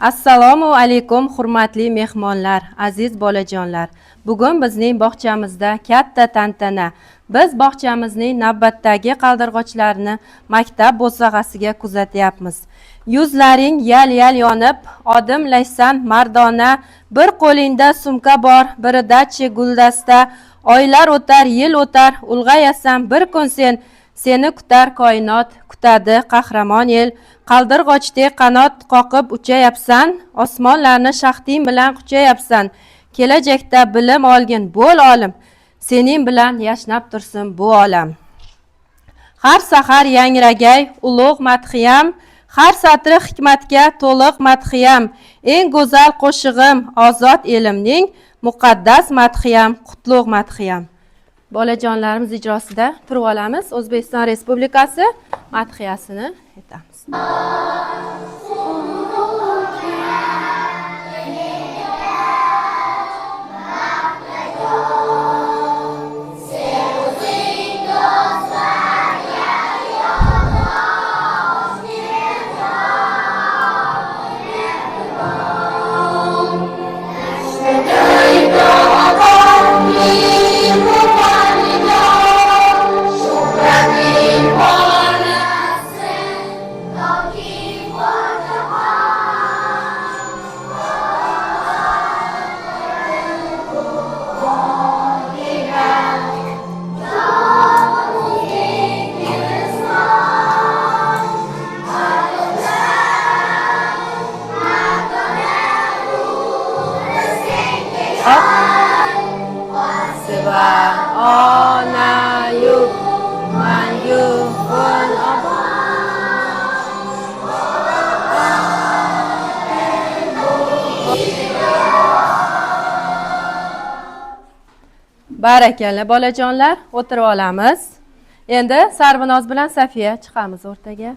Assalomu alaykum hurmatli mehmonlar, aziz bolajonlar. Bugun bizning bog'chamizda katta tantana. Biz bog'chamizning navbatdagi qaldirg'ochlarini maktab bo'sag'asiga kuzatyapmiz. Yuzlaring yal-yal yonib, odimlaysan mardona, bir qo'lingda sumka bor, birida-chi guldasta. Oylar o'tar, yil o'tar, ulg'ayasan bir kun seni kutar koinot, kutadi qahramon el. Qaldirg'ochdek qanot qoqib uchayapsan, osmonlarni shaxting bilan quchayapsan. Kelajakda bilim olgin, bo'l olim, sening bilan yashnab tursin bu olam. Har sahar yangragay ulug' madhiyam, har satri hikmatga to'liq madhiyam. Eng go'zal qo'shig'im ozod elimning, muqaddas madhiyam, qutlug' madhiyam. Bolajonlarimiz ijrosida turib olamiz. O'zbekiston Respublikasi madhiyasini aytamiz. Barakalla bolajonlar, o'tirib olamiz. Endi Sarvinoz bilan Safiya chiqamiz o'rtaga.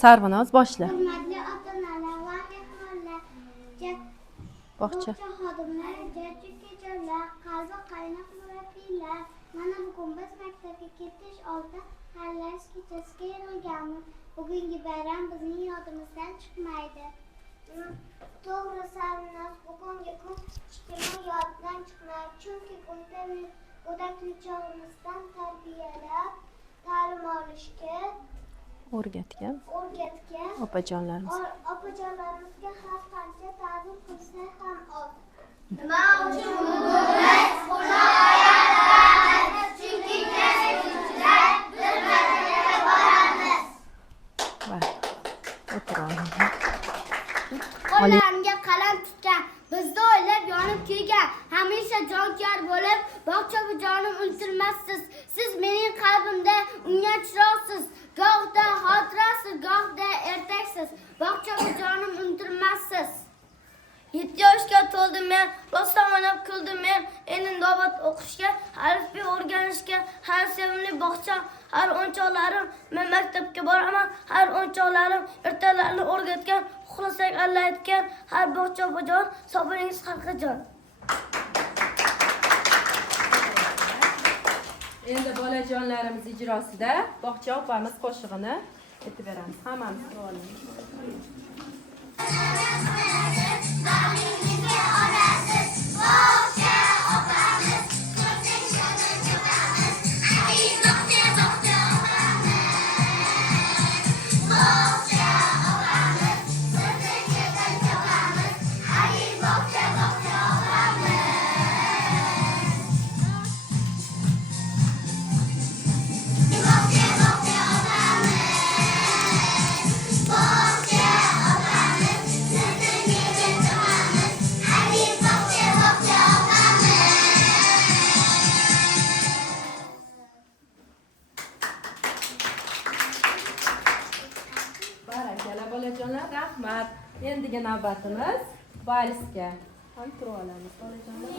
Sarvinoz boshla. Hurmatli ota-onalar va mehmonlar, bog'cha xodimlari, jajji kechalar, qalbi qaynoq murabbiylar. Mana bugun biz maktabga ketish oldi hallarish kechasiga yig'ilganmiz. Bugungi bayram bizning yodimizdan chiqmaydi. To'g'ri Sarvinoz, bugungi kun ijtimoiy yoddan chiqmaydi. Chunki bunda go'daklik chog'imizdan tarbiyalab, ta'lim olishga o'rgatgan opajonlarimiz. Opajonlarimizga har qancha ta'zim qilsa ham oz. Nima uchun bugun biz buni oyatamiz? Chunki kelajagimizda bir martaga boramiz. Qo'llarimga qalam tutgan, bizni o'ylab yonib kuygan, hamisha jonkuyar bo'lib, bog'cha jonim unutilmassiz. Siz mening qalbimda ungan chiroqsiz, gohda xotirasiz, gohda ertaksiz. Bog'cha jonim unutilmassiz. 7 yoshga to'ldim men, rostdan o'ynab kuldim men. Endi navbat o'qishga, alifbe o'rganishga, har sevimli bog'cha, har o'yinchoqlarim. Men maktabga boraman, har o'yinchoqlarim ertalarni o'rgatgan, uxlasak Alloh aytgan, har bog'cha opajon, sabringiz haqiqajon. Endi bolajonlarimiz ijrosida bog'cha opamiz qo'shig'ini aytib beramiz. Hammamiz oling. bolajonlar, rahmat. Endigi navbatimiz valsga. Ham turib olamiz, bolajonlarimiz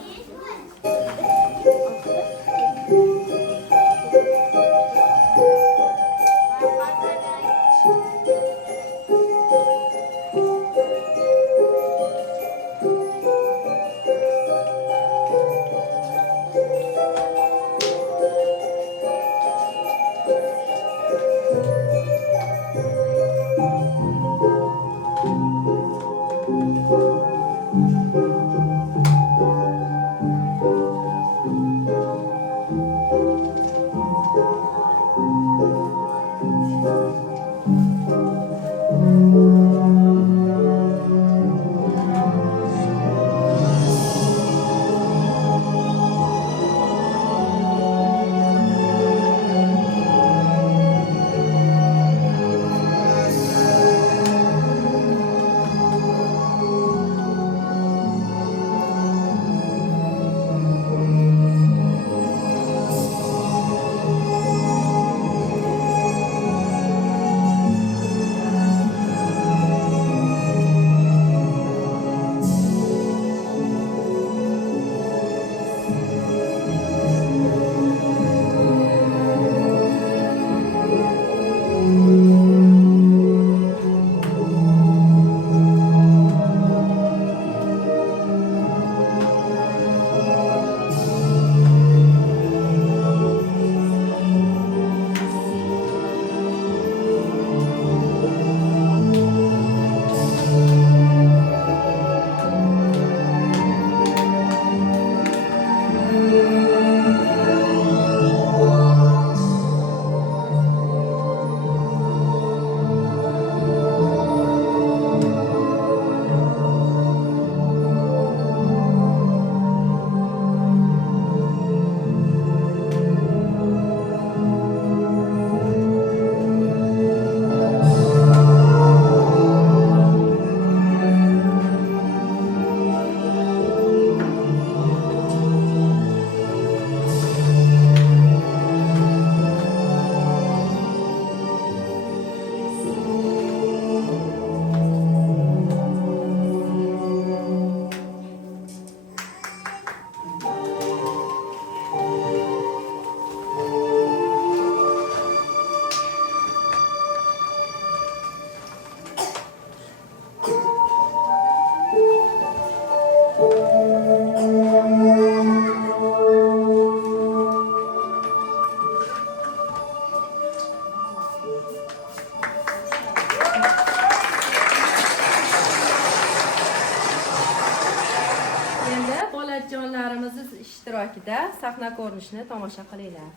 ishtirokida sahna ko'rinishini tomosha qilinglar.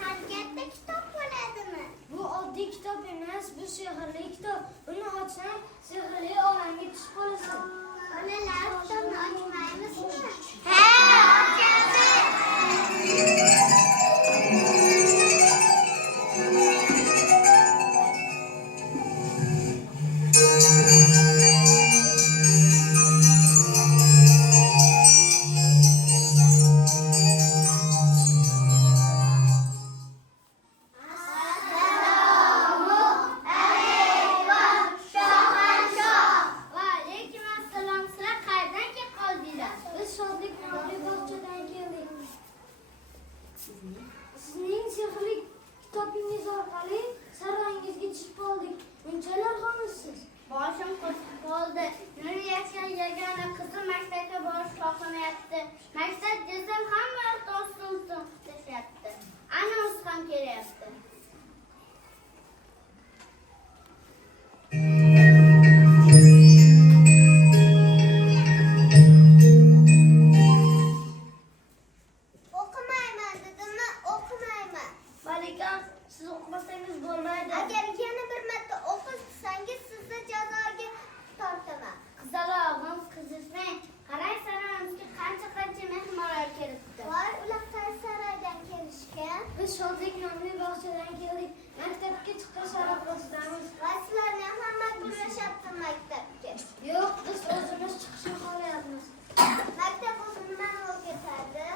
Katta kitob bo'ladimi? Bu oddiy kitob emas, bu sehrli kitob. Buni ochsang, sehrli olamga tushib qolasan. Bolalar, kitobni ochmaymizmi? Ha, sizning sehrli kitobingiz orqali saroyingizga tushib qoldik. Bunchalar xo'misiz? Boshim qotib qoldi. Nur yashar yagona qizim maktabga borish xohlamayapti. Maktab desam hamma yoqda ostin-ustin qilishyapti. Ana o'zi ham kelyapti. Siz o'qimasangiz bo'lmaydi. Agar yana bir marta o'qisangiz sizni jazoga tortaman. Qizalog'im, qizishmang. Qarang, saroyimizga qancha mehmonlar kelibdi. Voy, ular qaysi saroydan kelishgan? Biz Shodlik nomli bog'chadan keldik. Maktabga chiqish arafasidamiz. Sizlarni hamma birlashyapti maktabga. Yo'q, biz o'zimiz chiqishni xohlayapmiz. Maktab o'zi nimani o'rgatadi?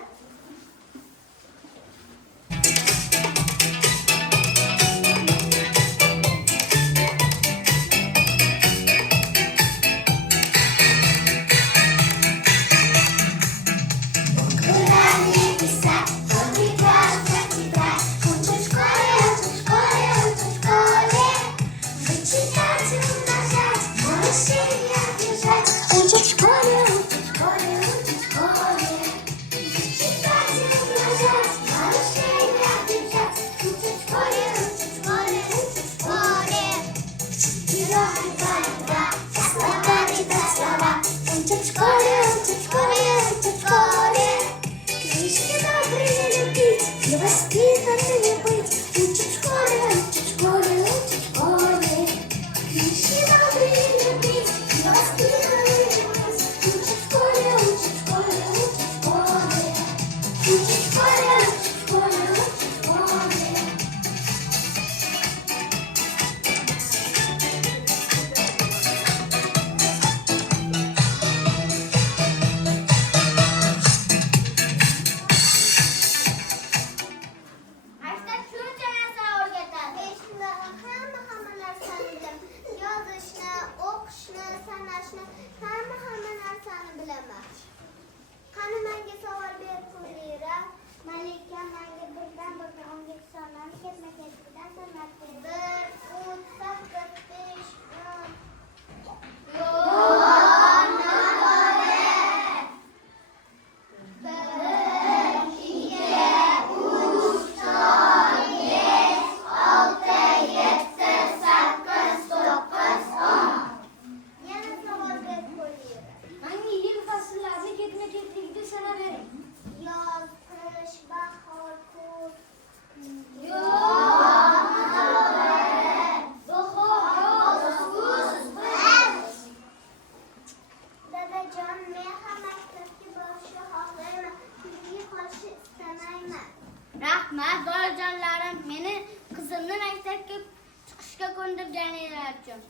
o'qishga ko'ndirganinglar uchun.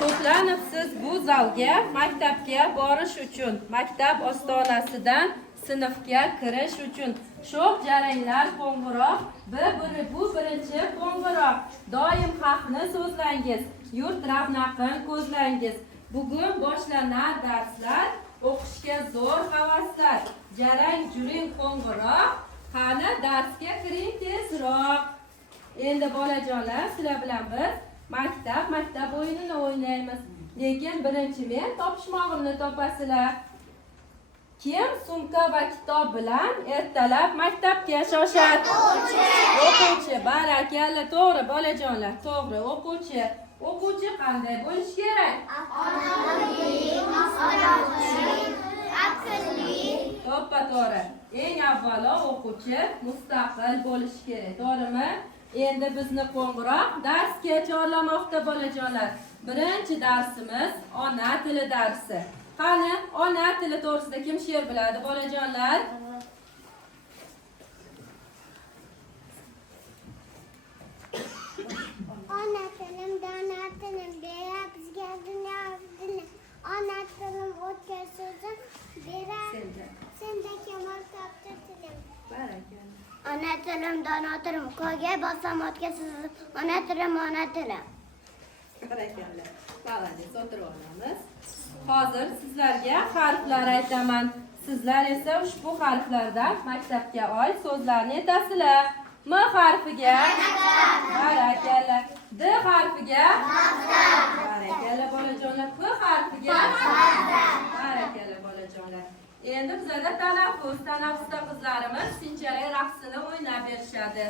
To'planibsiz bu zalga maktabga borish uchun, maktab ostonasidan sinfga kirish uchun. Sho'x jaranglar qo'ng'iroq, bu birinchi qo'ng'iroq. Doim haqni so'zlangiz, yurt ravnaqin ko'zlangiz. Bugun boshlanar darslar, o'qishga zo'r havaslar. Jarang juring qo'ng'iroq, qani darsga kiring tezroq. Endi bolajonlar, sizlar bilan biz maktab o'yinini o'ynaymiz. Lekin birinchi men topishmog'imni topasizlar. Kim sumka va kitob bilan ertalab maktabga shoshadi? O'quvchi. Barakalla, to'g'ri bolajonlar, to'g'ri. O'quvchi qanday bo'lish kerak? Aqlli. To'ppa-to'g'ri. Eng avvalo o'quvchi mustaqil bo'lish kerak, to'g'rimi? Endi bizni qo'ng'iroq darsga chorlamoqda bolajonlar. Birinchi darsimiz ona tili darsi. Qani, ona tili to'g'risida kim she'r biladi bolajonlar? Ona tilim, dona tilim, bera bizga dunyo dilni. Ona tilim o'tga so'zim, bera senda kamol topdi tilim. Barakalla. Ona tilim, dona tilim, qo'yga bosam o'tga so'zim. Ona tilim, ona tilim. Barakalla. Молодец, o'tirib olamiz. Hozir sizlarga harflar aytaman. Sizlar esa ushbu harflardan maktabga oid so'zlarni aytasizlar. M harfiga barakalla. D harfiga barakalla bolajonlar. P harfiga barakalla bolajonlar. Endi bizlarda tanaffusda qizlarimiz sinchalik raqsini o'ynab berishadi.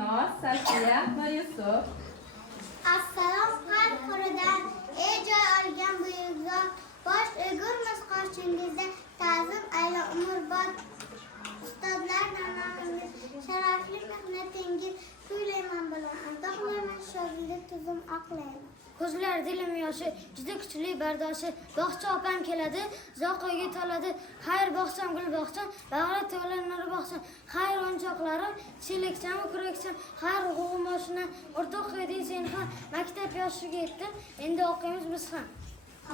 Gulnoz, Safiya va Yusuf. Assalom qalb quridan, ey joy olgan buyuk zot, bosh egurmiz qarshingizda, ta'zim ayla umrbod. Ustozlar namomiz, sharafli mehnatingiz, kuylayman bilan, do'qlayman sho'rli tuzum oqlayman. Ko'zlar dilim yoshi, juda kuchli bardoshi, bog'cha opam keladi, zoqoyga to'ladi, xayr bog'cham, gul bog'cham, bag'ri to'la nur bog'cham, xayr o'yinchoqlarim, chelakcham, kurakcham, xayr g'umoshina, o'rtoq eding sen ham, maktab yoshiga yetdim, endi o'qiymiz biz ham.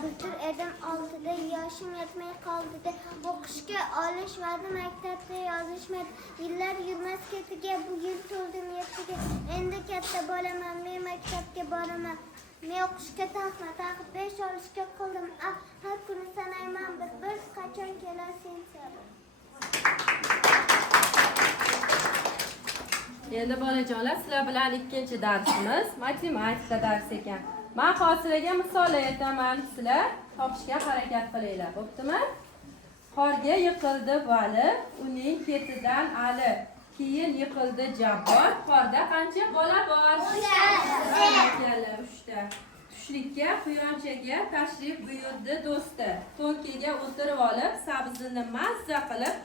Bultur edim oldida, yoshim yetmay qoldida, o'qishga olishmadi, maktabda yozishmadi, yillar yurmas ketiga, bu yil to'ldim yettiga, endi katta bo'laman, men maktabga boraman. Men o'qishga taqib 5 olishga qildim, har kuni sanayman bir qachon kelar sentabr. Endi bolajonlar, sizlar bilan ikkinchi darsimiz matematika darsi ekan. Men hozirga misol aytaman, sizlar topishga harakat qilinglar, bo'ptimi? Qorga yiqildi Vali, uning ketidan Ali. Keyin yiqildi Jabbor. Qorda qancha bola bor? 3 ta. Tushlikka quyonchaga tashrif buyurdi do'sti. To'nkaga o'tirib olib, sabzini mazza qilib,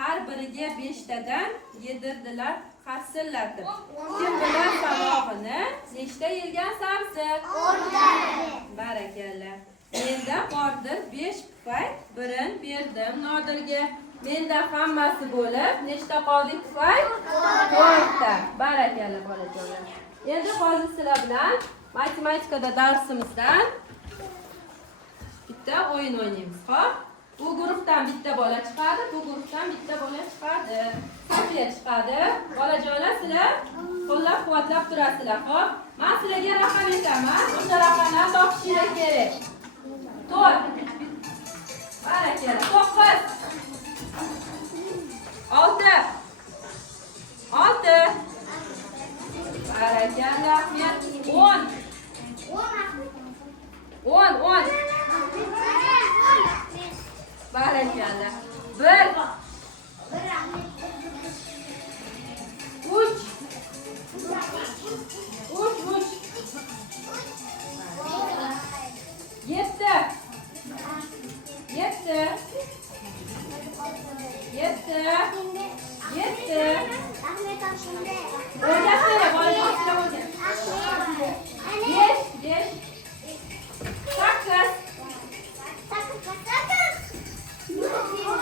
har biriga 5 tadan yedirdilar qarsillatib. Kim bilan sabog'ini nechta yegan sabzi? 10 ta. Barakalla. Menda bordir 5 pufak, birin berdim Nodirga. Menda hammasi bo'lib, nechta qoldi pufak? 4 ta. Barakalla bolajonlar. Endi hozir sizlar bilan matematikada darsimizdan bitta o'yin o'ynaymiz. Xo'p? Bu guruhdan bitta bola chiqadi, bu guruhdan bitta bola chiqadi. Safiya chiqadi. Bolajonlar, sizlar qo'llab-quvvatlab turasizlar, xo'p? Men sizlarga raqam aytaman. O'sha raqamdan topishingiz kerak. 4. Barakalla. 9. 6. Barakalla. 10. 10. Barakalla. 1. 3. 7. 7. Ahmet Aşın'da. O'rgatsana, bolajonlar o'rgat. 5. 8.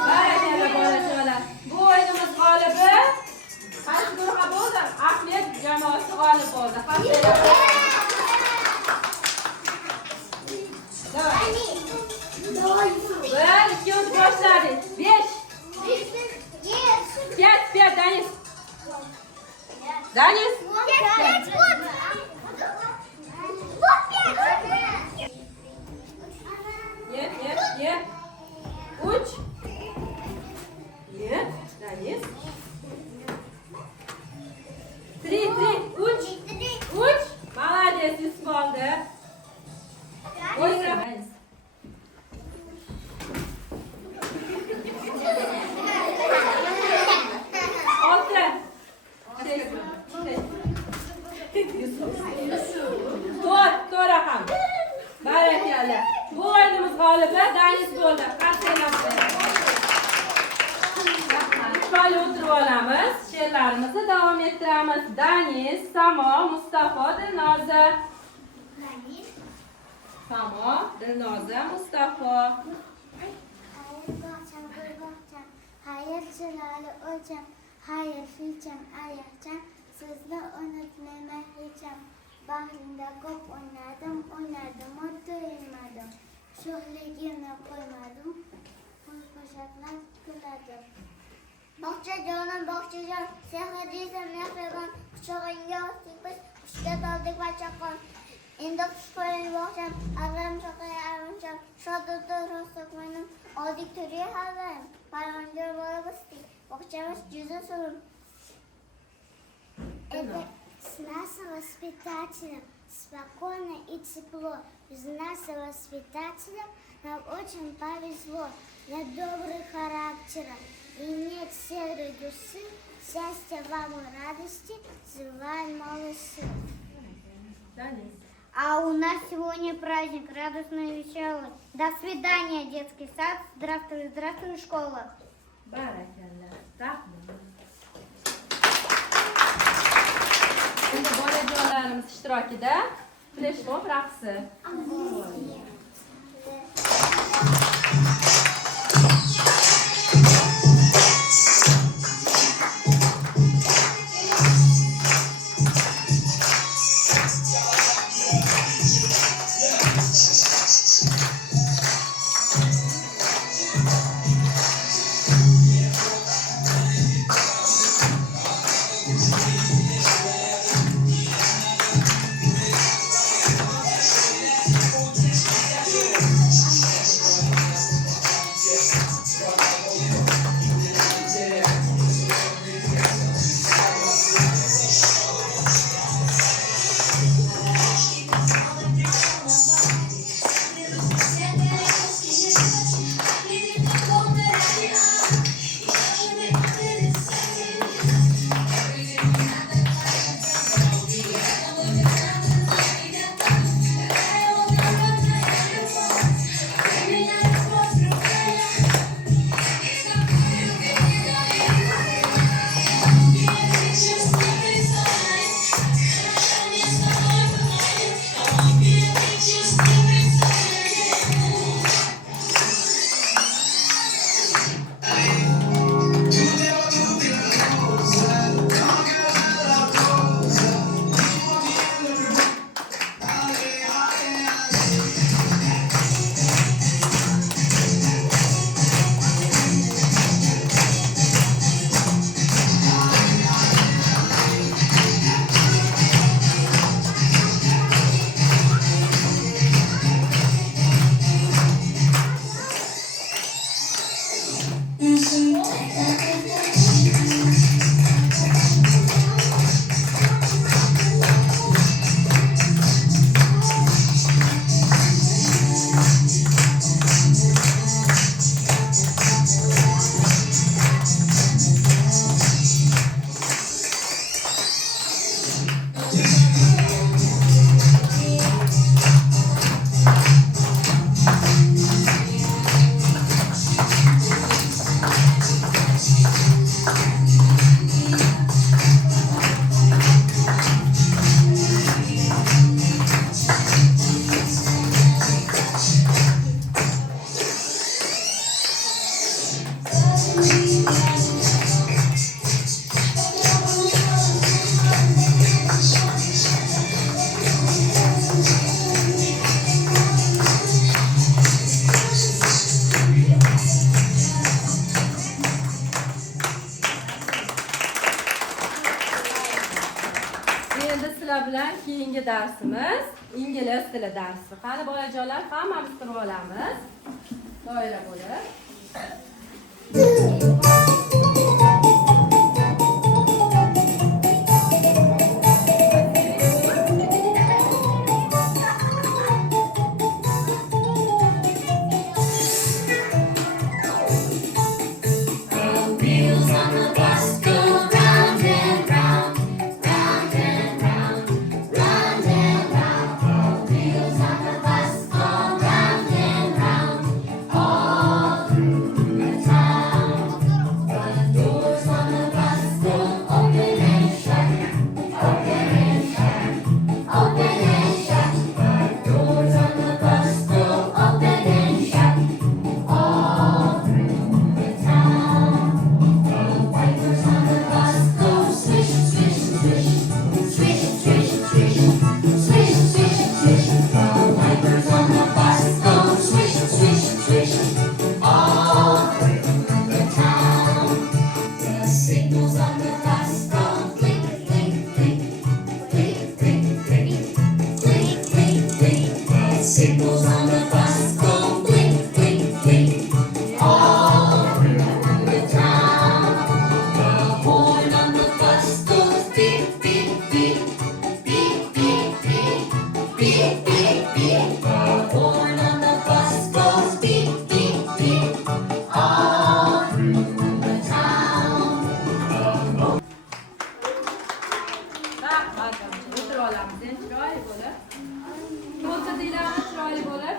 Barakalla bolajonlar. Bu o'yinimiz g'olibi qaysi guruhga bo'ldi? Ahmet jamoasi g'olib bo'ldi. Hammalar. Davay. 1, 2, 3 boshladik. 5. Ket, Danis. Danis. Yep. 3. Yep, Danis. 3. 3. Молодец, Yusuf oldi. O'yinga Danis. To'rt raqam. Barakalla. Bu o'yinimiz g'olibi Danis bo'ldi. Chiroyli o'tirib olamiz. She'rlarimizni davom ettiramiz. Danis, Samo, Mustafo, Dilnoza. Samo, Dilnoza, Mustafo. Hayır çırağlı hocam, hayır filcem, ayakcam, sizni unutmayman hecham. Bahrimda ko'p o'ynadim, o'ttirmadim. Sho'xligimni qo'ymadim, qo'shoqlar kuladim. Bog'chajonim, bog'chajon, sehrdiysan mehribon, quchog'ingga osdik biz, qushga toldik bachaqon. Endi qush qo'ying bog'cham, arramcham, shodlikda rostokmanim, oldik turli hazam, parvonjor bo'lib o'sdik, bog'chamiz juda so'rim. С нас воспитателем спокойно и тепло. Без нас воспитателем нам очень повезло. Нет добрых характеров и нет серой души, Счастья вам и радости желаем малыши. Денис. А у нас сегодня праздник, радостный и веселый. До свидания, детский сад. Здравствуй, здравствуй, школа. Barakallah. Rahmat. Endi bolajonlarimiz ishtirokida fleshmob raqsi. Endi sizlar bilan keyingi darsimiz ingliz tili darsi. Qani bolajonlar, hammamiz turib olamiz. Doira bo'lib. Wheels on the bus go round and round, round and round, round and round. The wheels on the bus go round and round, all through the town. Barkamcha o'tirib olamiz. Endi chiroyli bo'lib. Kim o'tirdinglarmi chiroyli bo'lib?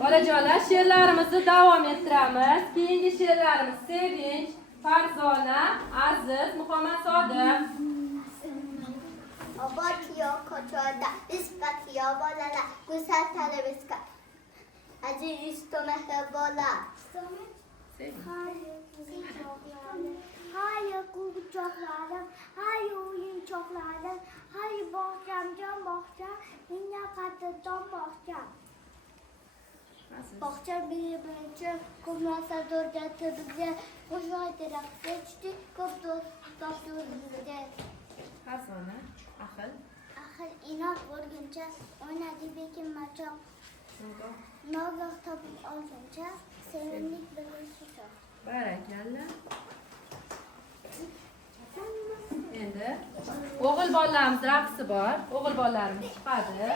Bolajonlar, she'rlarimizni davom ettiramiz. Keyingi she'rlarimiz Sevinch, Farzona, Aziz, Muhammad Sodiq. Obod yo ko'chada, isbat yo bolalar, go'zal talabizga. Aziz to mehribonlar. Hay quchoqlarim, hay o'yinchoqlarim, hay bog'cham, jon bog'cham, menga qadrdon bog'cham. Bog'cha birinchi ko'p narsa o'rgatdi bizga, qo'shvoy daraxtga tushdik, ko'p do'st topdi o'zimizga. Farzona, Ahil, Ahil inoq bo'lguncha o'ynadi bekin machoq. Nogoh topib olguncha sevindik birlashish. Barakalla. Endi o'g'il bolalarimiz raqsi bor. O'g'il bolalarimiz chiqadi.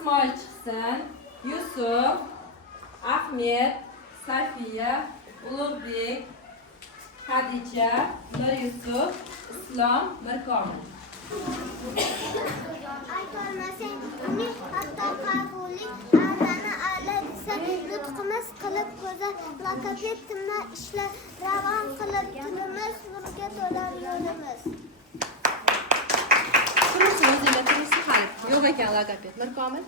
İsmail çıksın, Yusuf, Ahmet, Safiye, Ulug'bek, Hadice, Nur Yusuf, İslam, Mirkomil. Aytolmasang uni hatto qabulik allani alla desa nutqimiz qilib go'zal laqabli timna ishlar ravon qilib tilimiz nurga to'lar yo'limiz. Turmusi o'zingda turmusi hali yo'q ekan logoped. Mirkomil.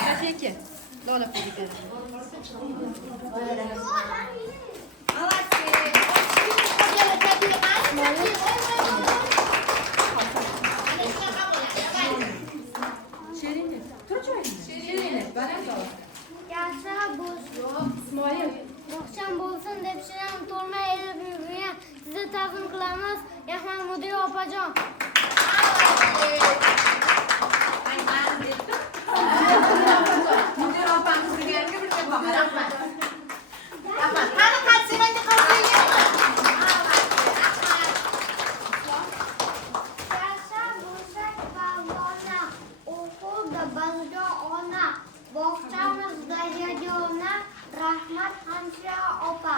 Safiya Lola qo'ydi. Şerine. Tur joyingda. Şerine. Bana sor. Yasha bo'z. İsmoil. bog'cham bo'lsin deb shinam to'lmay elib yurgan sizni taqdim qilamiz Rahmat Mudira opajon. Mudira opamiz deganiga bir gap bor. Rahmat. Rahmat. Qani qarshingizga qolsang. Yashab bo'lsak baldona, o'quvda bizga ona, bog'chamizda yagona, rahmat hamshira opa.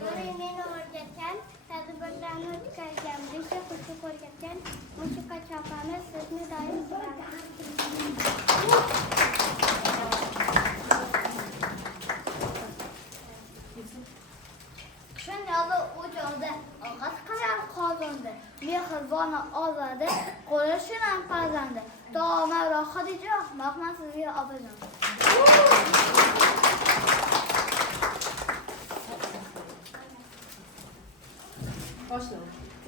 Do'ring meni o'rgatgan, tadbirlarni o'tkazgan, besha qo'shiq o'rgatgan, musiqa chopamiz sizni doim sevadi. Qishin yozi o'joqda, og'az qilar qozonda, mehriboni ozadi, qo'li shinam pazandi. Taoma rohatijoq, maqman sizga opajon.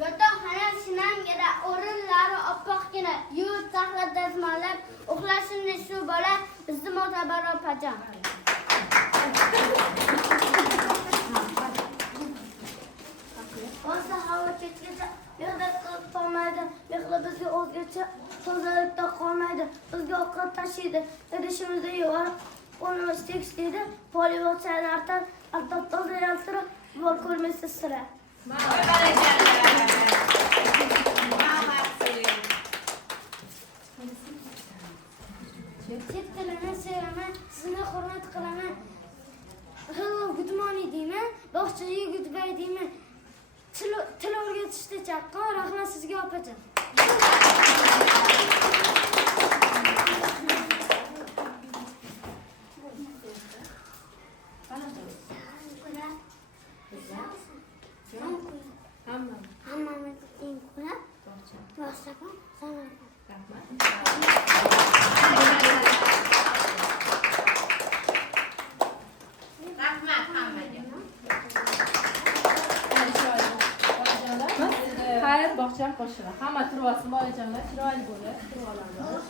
Yotoqxona shinamgina, o'rinlari oppoqgina, yuvib taxlab dazmollab, uxlashimni shu bola, bizni mo'tabar opajon. Bo'lsa havo kechgacha mehnat qilib qolmaydi, mehri bizga o'zgacha tozalikda qolmaydi, bizga ovqat tashiydi, idishimizni yuvar, qo'limiz tekislaydi, polivot chaylardan albatta toza yaltirib, bor ko'rmaysiz sira. Chet tilini sevaman, sizni hurmat qilaman. Hello, good morning deyman, bog'chaga goodbye deyman. Til o'rgatishda chaqqon, rahmat sizga opajon. Hammamiz eng ko'rib, bog'cham sana. Rahmat hammaga. Xayr, bog'cham qo'shig'i. Hamma turib olsin, bolajonlar, chiroyli bo'lib, turib olamiz.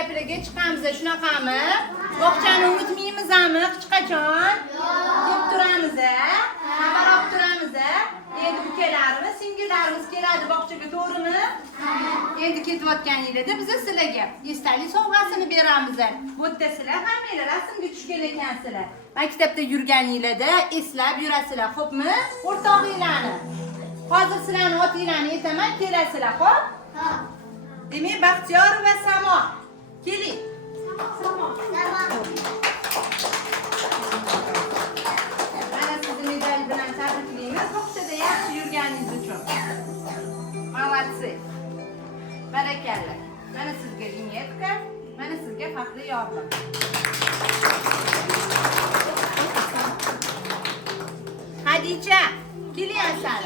maktablariga chiqamiz, shunaqami? Bog'chani unutmaymizmi hech qachon? Deb turamiz, xabar olib turamiz. Endi ukalarimiz, singillarimiz keladi bog'chaga, to'g'rimi? Endi ketayotganingizda biz sizlarga esdalik sovg'asini beramiz. Bu yerda sizlar hammanglar rasmga tushgan ekansizlar. Maktabda yurganingizda eslab yurasizlar, xo'pmi? O'rtog'inglarni. Hozir sizlarni otinglarni aytaman, kelasizlar, xo'p? Demak, Baxtiyor va Samo. Keling. Mana sizni medal bilan tabriklaymiz. Bog'chada yaxshi yurganingiz uchun. Молодцы. Barakalla. Mana sizga vinyetka, mana sizga faxriy yordam. Hadicha, kelaysan.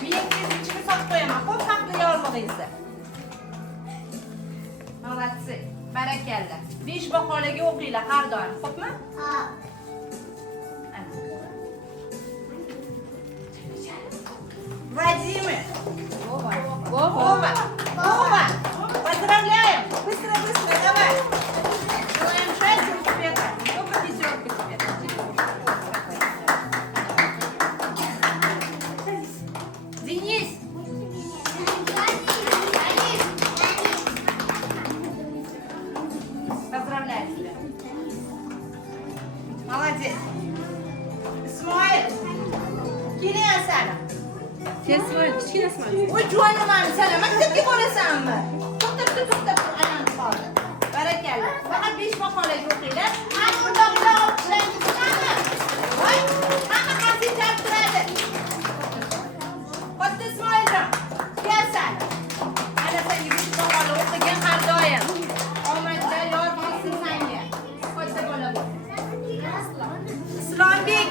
Vinyetkani ichiga solib qo'yaman. Xo'p, faxriy yordamingizda. Молодцы. Barakalla. 5 baholarga o'qinglar har doim, xo'pmi? Владимир. Вова. Поздравляем. Быстро, давай. Желаем счастья, успеха. Только пятерка тебе. Денис. Поздравляю тебя. Молодец. Исмоил. Keling Asana. Voy jo'naman, sana maktabga borasanmi? To'xtab, aylanib qoldi. Barakalla. Faqat 5 maqolaga o'qinglar. Hamma o'rtoqlar olqishlaymiz, qani? Voy, hamma qanday javob turadi. Katta Ismoiljon, kelsan. Ana senga 5 maqola o'qigan har doim. Omadda yor bo'lsin senga. Katta bola bo'l. Islombek,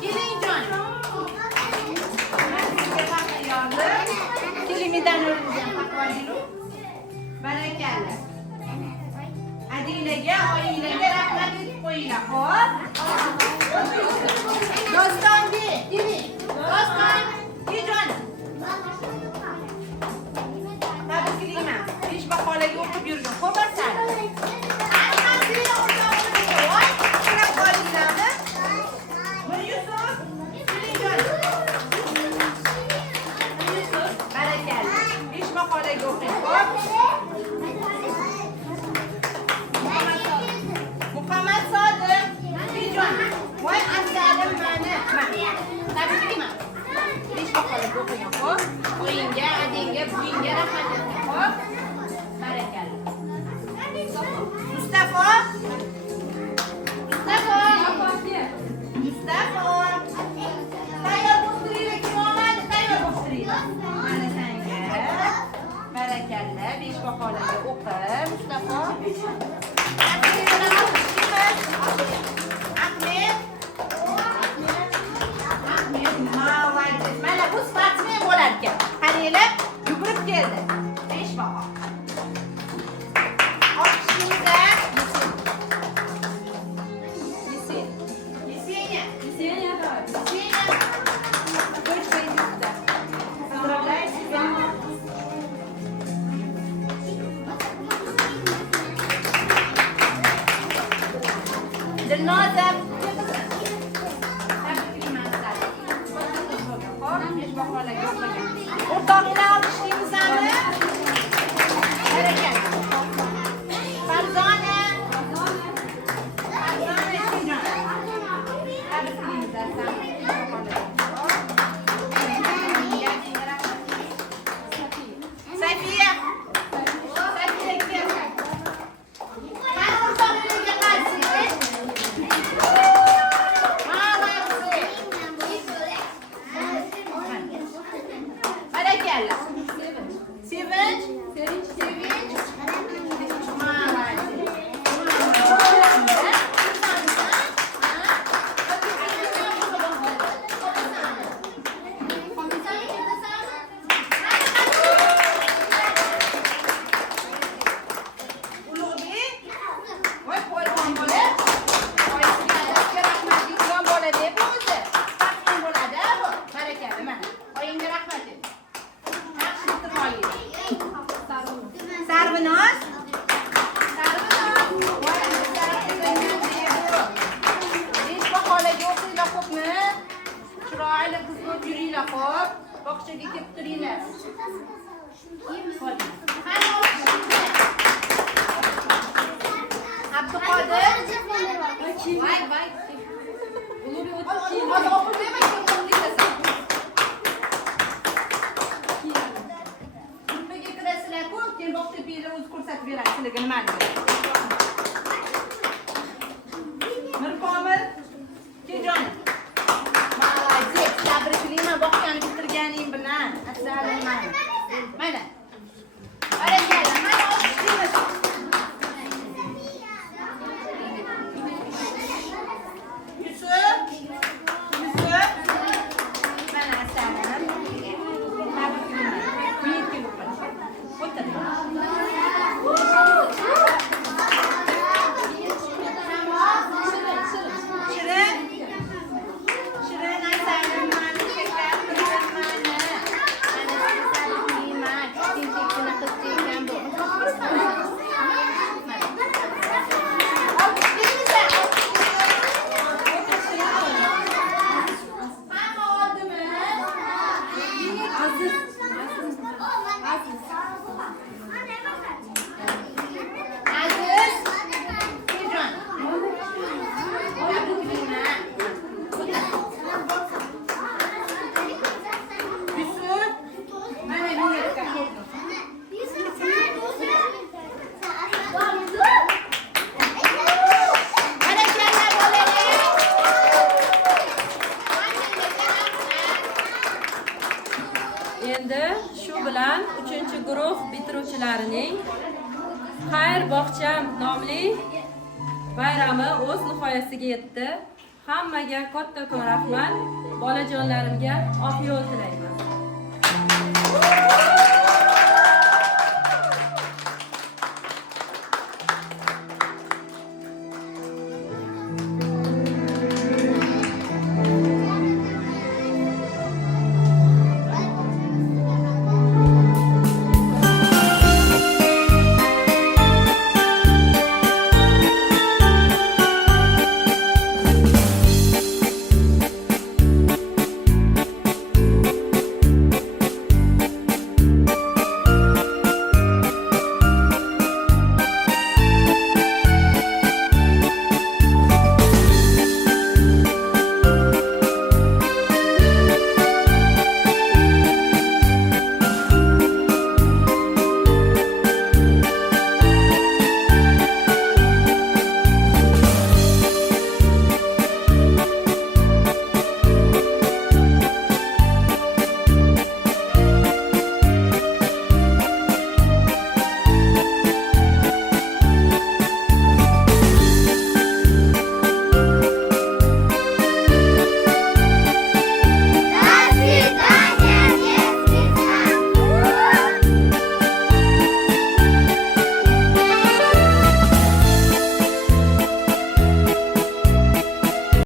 keling jon. Kelimidan o'rnizdan taqvalilu. Barakalla. Adinglarga, oyinglarga rahmat aytib qo'yinglar, xo'p? Dostonbek, keling. Doston, jon. Tabriklayman. 5 maqolaga o'qib yurgin, xo'p asan? Hammasiga o'rtoqlarga voy, qarab qolinglarmi? Yusuf, keling jon. Barakalla. 5 maqolaga o'qing, xo'p? Muhammad Sodiq, jon. Voy, asadim mani. Tabriklayman. 5 maqolaga o'qing, xo'p? O'yinga, adingga, buyingga rahmat ayting, xo'p? Barakalla. Mustafa. Tayyor bo'ltiringlar, kim olmadi? Tayyor bo'ltiringlar. Mana senga. Barakalla, 5 maqolaga o'qi, Mustafa. Ahmed, молодец. Mana bu sportsmen bo'lar ekan. Qaranglar, yugurib keldi. 5 baho. Olqishingizda. Yesenya. Поздравляю тебя. Dilnoza. O'rtoqlar olqishlaymizmi? Barakalla. Farzona. Safiya. Barakalla. Sevinch. bog'chaga kelib turinglar. Abduqodir. Voy. Hozir o'qib bermay ketasan. Nimaga kirasizlar-ku? Keyin bog'cha biylar o'zi ko'rsatib beradi sizlarga nimaligini. Mirkomil, Kejon. Молодец, tabriklayman bog'chani bitirganing bilan. Afzalman. Mayli. Barakalla, mana o'qishimiz. Yusuf. Mana asal. Tabriklayman. Miyatga o'qil. O'tir. Shirin asalim mani shakar qilgan mani. Mana tabriklayman. Tinchlikni qilgan bu. Endi shu bilan 3-guruh bitiruvchilarining Xayr bog'cham nomli bayrami o'z nihoyasiga yetdi. Hammaga kattakon rahmat. Bolajonlarimga oq yo'l tilayman.